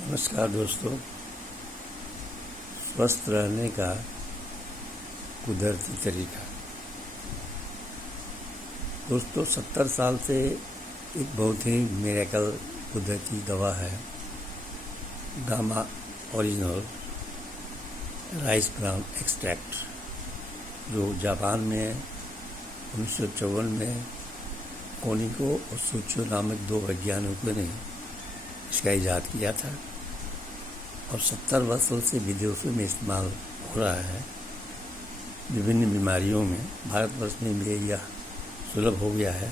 नमस्कार दोस्तों। स्वस्थ रहने का कुदरती तरीका। दोस्तों 70 साल से एक बहुत ही मिरेकल कुदरती दवा है gamma original rice bran extract, जो जापान में 1954 में कोनिको और सूचो नामक 2 वैज्ञानिकों ने इसका इजाद किया था और 70 वर्षों से विदेशों में इस्तेमाल हो रहा है। विभिन्न बीमारियों में भारतवर्ष में भी यह सुलभ हो गया है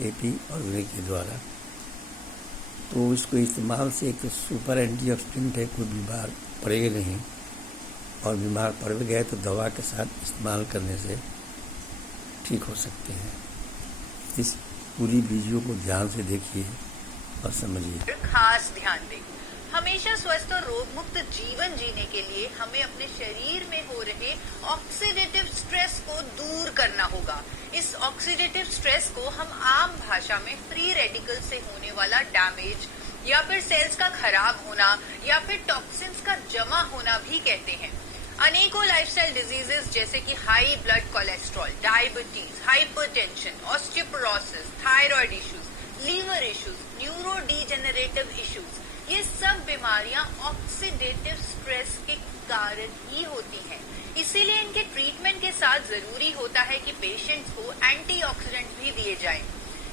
एपी ऑर्गेनिक के द्वारा। तो इसको इस्तेमाल से एक सुपर एंटीऑक्सीडेंट है, कोई बीमार पड़ेगा नहीं, और बीमार पड़ गए तो दवा के साथ इस्तेमाल करने से ठीक हो सकते हैं। इस पूरी वीडियो को ध्यान से देखिए और समझिए। खास ध्यान दें, हमेशा स्वस्थ और रोग मुक्त जीवन जीने के लिए हमें अपने शरीर में हो रहे ऑक्सीडेटिव स्ट्रेस को दूर करना होगा। इस ऑक्सीडेटिव स्ट्रेस को हम आम भाषा में फ्री रेडिकल से होने वाला डैमेज या फिर सेल्स का खराब होना या फिर टॉक्सिन्स का जमा होना भी कहते हैं। अनेकों लाइफस्टाइल डिजीजेस जैसे कि high blood cholesterol, diabetes, hypertension, osteoporosis, thyroid issues, liver issues, neuro degenerative issues, ये सब बीमारियां ऑक्सीडेटिव स्ट्रेस के कारण ही होती हैं। इसीलिए इनके ट्रीटमेंट के साथ जरूरी होता है कि पेशेंट्स को एंटीऑक्सीडेंट भी दिए जाएं,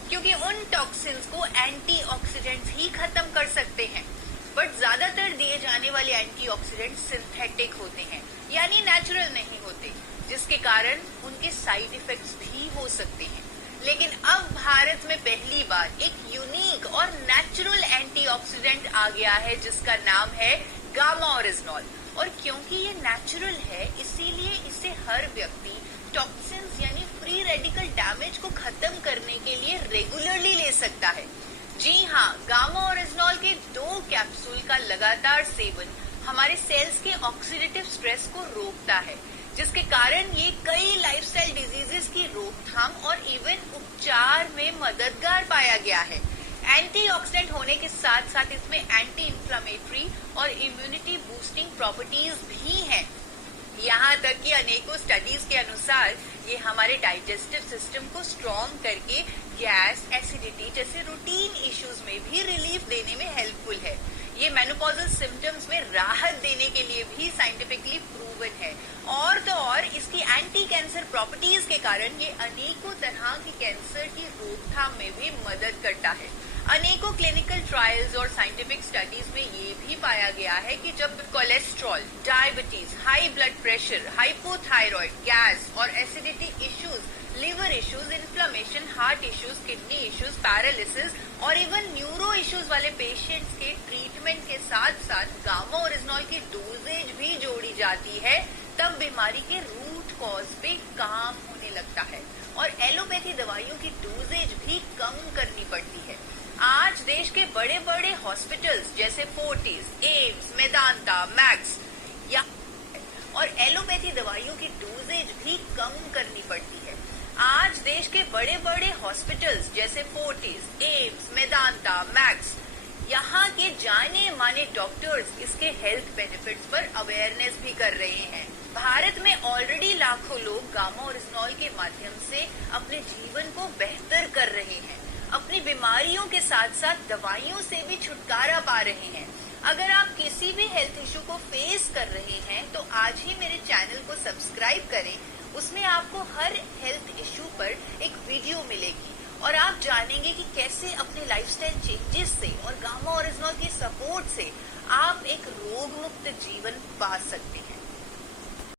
क्योंकि उन टॉक्सिन्स को एंटीऑक्सीडेंट्स ही खत्म कर सकते हैं। बट ज्यादातर दिए जाने वाले एंटीऑक्सीडेंट सिंथेटिक होते हैं, यानी नेचुरल नहीं होते, जिसके कारण उनके साइड इफेक्ट्स भी हो सकते हैं। लेकिन अब भारत में पहली बार एक यूनिक और नेचुरल एंटीऑक्सीडेंट आ गया है जिसका नाम है गामा ओरिजिनल। और क्योंकि ये नेचुरल है, इसीलिए इसे हर व्यक्ति टॉक्सिन्स यानी फ्री रेडिकल डैमेज को खत्म करने के लिए रेगुलरली ले सकता है। जी हाँ, गामा ओरिजिनल के 2 कैप्सूल का लगातार सेवन हमारे सेल्स के ऑक्सीडेटिव स्ट्रेस को रोकता है, जिसके कारण ये कई लाइफस्टाइल डिजीजेस की रोकथाम और इवन उपचार में मददगार पाया गया है। एंटीऑक्सीडेंट होने के साथ साथ इसमें एंटी इंफ्लेमेटरी और इम्यूनिटी बूस्टिंग प्रॉपर्टीज भी हैं। यहाँ तक कि अनेकों स्टडीज के अनुसार ये हमारे डाइजेस्टिव सिस्टम को स्ट्रॉन्ग करके गैस, एसिडिटी जैसे रूटीन इश्यूज में भी रिलीफ देने में हेल्पफुल है। ये मेनोपॉजल सिम्टम्स में राहत देने के लिए भी साइंटिफिकली प्रूवन है। और तो और इसकी एंटी कैंसर प्रॉपर्टीज के कारण ये अनेकों तरह की कैंसर की रोकथाम में भी मदद करता है। अनेकों क्लिनिकल ट्रायल्स और साइंटिफिक स्टडीज में ये भी पाया गया है कि जब cholesterol, diabetes, high blood pressure, hypothyroid, gas और acidity issues, liver issues, inflammation, heart issues, kidney issues, paralysis और इवन न्यूरो इश्यूज वाले पेशेंट्स के ट्रीटमेंट के साथ साथ गामा ओरिजिनल की डोजेज भी जोड़ी जाती है, तब बीमारी के रूट कॉज पे काम होने लगता है और एलोपैथी दवाइयों की डोजेज भी कम करनी पड़ती है। आज देश के बड़े बड़े हॉस्पिटल्स जैसे फोर्टिस, एम्स, मेदांता, मैक्स या और एलोपैथी दवाइयों की डोजेज भी कम करनी पड़ती है। आज देश के बड़े बड़े हॉस्पिटल्स जैसे फोर्टिस, एम्स, मेदांता, मैक्स, यहाँ के जाने माने डॉक्टर्स इसके हेल्थ बेनिफिट्स पर अवेयरनेस भी कर रहे हैं। भारत में ऑलरेडी लाखों लोग गामा ओरिजिनल के माध्यम से अपने जीवन को बेहतर कर रहे हैं, अपनी बीमारियों के साथ साथ दवाइयों से भी छुटकारा पा रहे हैं। अगर आप किसी भी हेल्थ इशू को फेस कर रहे हैं तो आज ही मेरे चैनल को सब्सक्राइब करें। उसमें आपको हर हेल्थ इशू पर एक वीडियो मिलेगी और आप जानेंगे कि कैसे अपने लाइफस्टाइल चेंजेस से और गामा ओरिजिनल की सपोर्ट से आप एक रोग मुक्त जीवन पा सकते हैं।